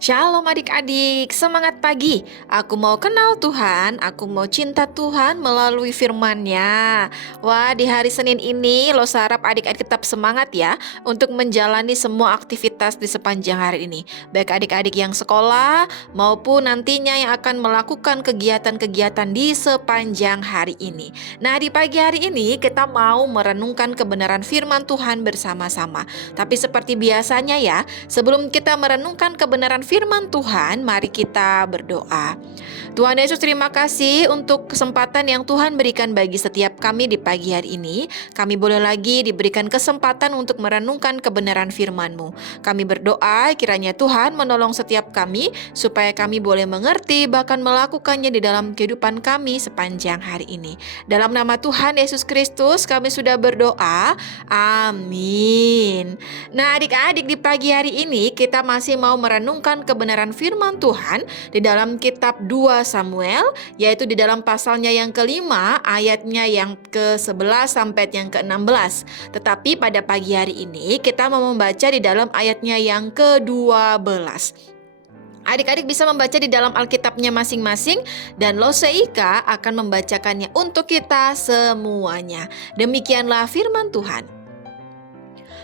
Shalom adik-adik, semangat pagi. Aku mau kenal Tuhan, aku mau cinta Tuhan melalui firman-Nya. Wah, di hari Senin ini lo harap adik-adik tetap semangat ya untuk menjalani semua aktivitas di sepanjang hari ini. Baik adik-adik yang sekolah maupun nantinya yang akan melakukan kegiatan-kegiatan di sepanjang hari ini. Nah, di pagi hari ini kita mau merenungkan kebenaran firman Tuhan bersama-sama. Tapi seperti biasanya ya, sebelum kita merenungkan kebenaran firman Tuhan, mari kita berdoa. Tuhan Yesus, terima kasih untuk kesempatan yang Tuhan berikan bagi setiap kami di pagi hari ini. Kami boleh lagi diberikan kesempatan untuk merenungkan kebenaran firman-Mu. Kami berdoa kiranya Tuhan menolong setiap kami supaya kami boleh mengerti bahkan melakukannya di dalam kehidupan kami sepanjang hari ini. Dalam nama Tuhan Yesus Kristus kami sudah berdoa. Amin. Nah, adik-adik, di pagi hari ini kita masih mau merenungkan kebenaran firman Tuhan di dalam kitab 2 Samuel, yaitu di dalam pasalnya yang kelima, ayatnya yang ke-11 sampai yang ke-16. Tetapi pada pagi hari ini kita mau membaca di dalam ayatnya yang ke-12. Adik-adik bisa membaca di dalam Alkitabnya masing-masing dan Loseika akan membacakannya untuk kita semuanya. Demikianlah firman Tuhan.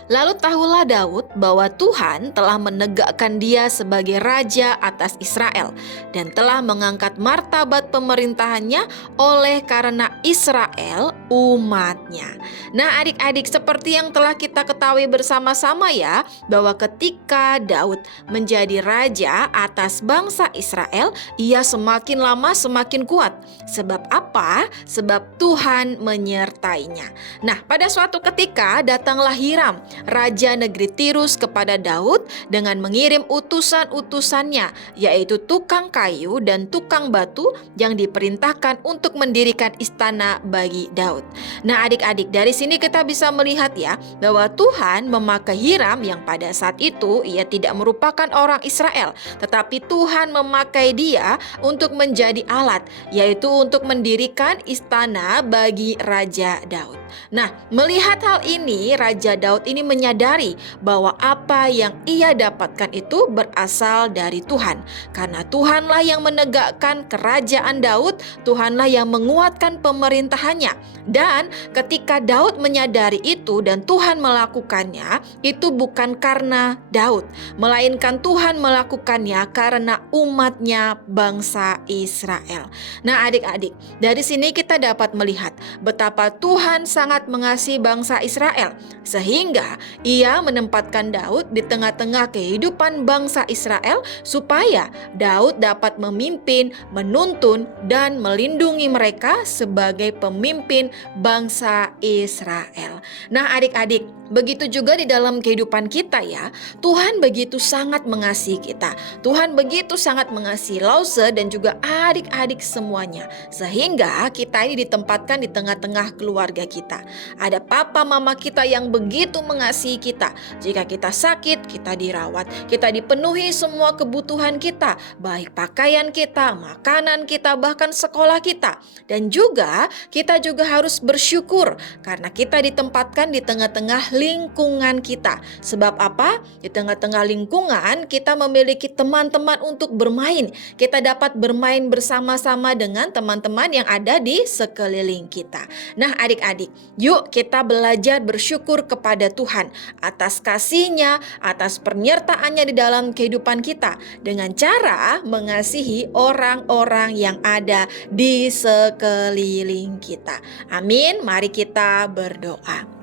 Lalu tahulah Daud bahwa Tuhan telah menegakkan dia sebagai raja atas Israel dan telah mengangkat martabat pemerintahannya oleh karena Israel umatnya. Nah adik-adik, seperti yang telah kita ketahui bersama-sama ya, bahwa ketika Daud menjadi raja atas bangsa Israel, ia semakin lama semakin kuat. Sebab apa? Sebab Tuhan menyertainya. Nah, pada suatu ketika datanglah Hiram, raja negeri Tirus, kepada Daud dengan mengirim utusan-utusannya, yaitu tukang kayu dan tukang batu yang diperintahkan untuk mendirikan istana bagi Daud. Nah adik-adik, dari sini kita bisa melihat ya bahwa Tuhan memakai Hiram yang pada saat itu ia tidak merupakan orang Israel, tetapi Tuhan memakai dia untuk menjadi alat, yaitu untuk mendirikan istana bagi Raja Daud. Nah, melihat hal ini, Raja Daud ini menyadari bahwa apa yang ia dapatkan itu berasal dari Tuhan. Karena Tuhanlah yang menegakkan kerajaan Daud, Tuhanlah yang menguatkan pemerintahannya. Dan ketika Daud menyadari itu dan Tuhan melakukannya, itu bukan karena Daud, melainkan Tuhan melakukannya karena umatnya bangsa Israel. Nah adik-adik, dari sini kita dapat melihat betapa Tuhan sangat mengasihi bangsa Israel, sehingga ia menempatkan Daud di tengah-tengah kehidupan bangsa Israel supaya Daud dapat memimpin, menuntun, dan melindungi mereka sebagai pemimpin bangsa Israel. Nah adik-adik, begitu juga di dalam kehidupan kita ya, Tuhan begitu sangat mengasihi kita. Tuhan begitu sangat mengasihi Lause dan juga adik-adik semuanya, sehingga kita ini ditempatkan di tengah-tengah keluarga kita. Ada papa mama kita yang begitu mengasihi kita. Jika kita sakit, kita dirawat, kita dipenuhi semua kebutuhan kita, baik pakaian kita, makanan kita, bahkan sekolah kita. Dan juga kita juga harus bersyukur karena kita ditempatkan di tengah-tengah lingkungan kita. Sebab apa? Di tengah-tengah lingkungan kita memiliki teman-teman untuk bermain. Kita dapat bermain bersama-sama dengan teman-teman yang ada di sekeliling kita. Nah adik-adik, yuk kita belajar bersyukur kepada Tuhan atas kasih-Nya, atas penyertaannya di dalam kehidupan kita dengan cara mengasihi orang-orang yang ada di sekeliling kita. Amin. Mari kita berdoa.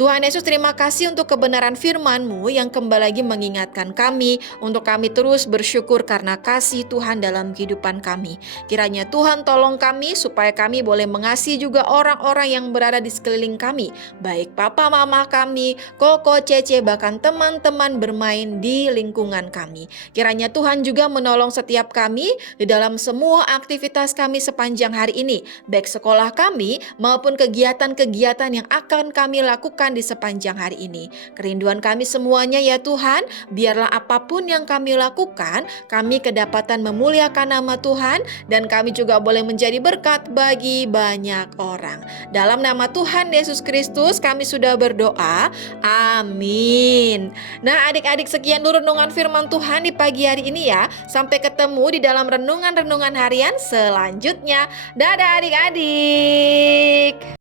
Tuhan Yesus, terima kasih untuk kebenaran firman-Mu yang kembali lagi mengingatkan kami untuk kami terus bersyukur karena kasih Tuhan dalam kehidupan kami. Kiranya Tuhan tolong kami supaya kami boleh mengasihi juga orang-orang yang berada di sekeliling kami, baik papa mama kami, koko, cece, bahkan teman-teman bermain di lingkungan kami. Kiranya Tuhan juga menolong setiap kami di dalam semua aktivitas kami sepanjang hari ini, baik sekolah kami maupun kegiatan-kegiatan yang akan kami lakukan lakukan di sepanjang hari ini. Kerinduan kami semuanya ya Tuhan, biarlah apapun yang kami lakukan, kami kedapatan memuliakan nama Tuhan dan kami juga boleh menjadi berkat bagi banyak orang. Dalam nama Tuhan Yesus Kristus kami sudah berdoa. Amin. Nah, adik-adik, sekian dulu renungan firman Tuhan di pagi hari ini ya. Sampai ketemu di dalam renungan-renungan harian selanjutnya. Dadah adik-adik.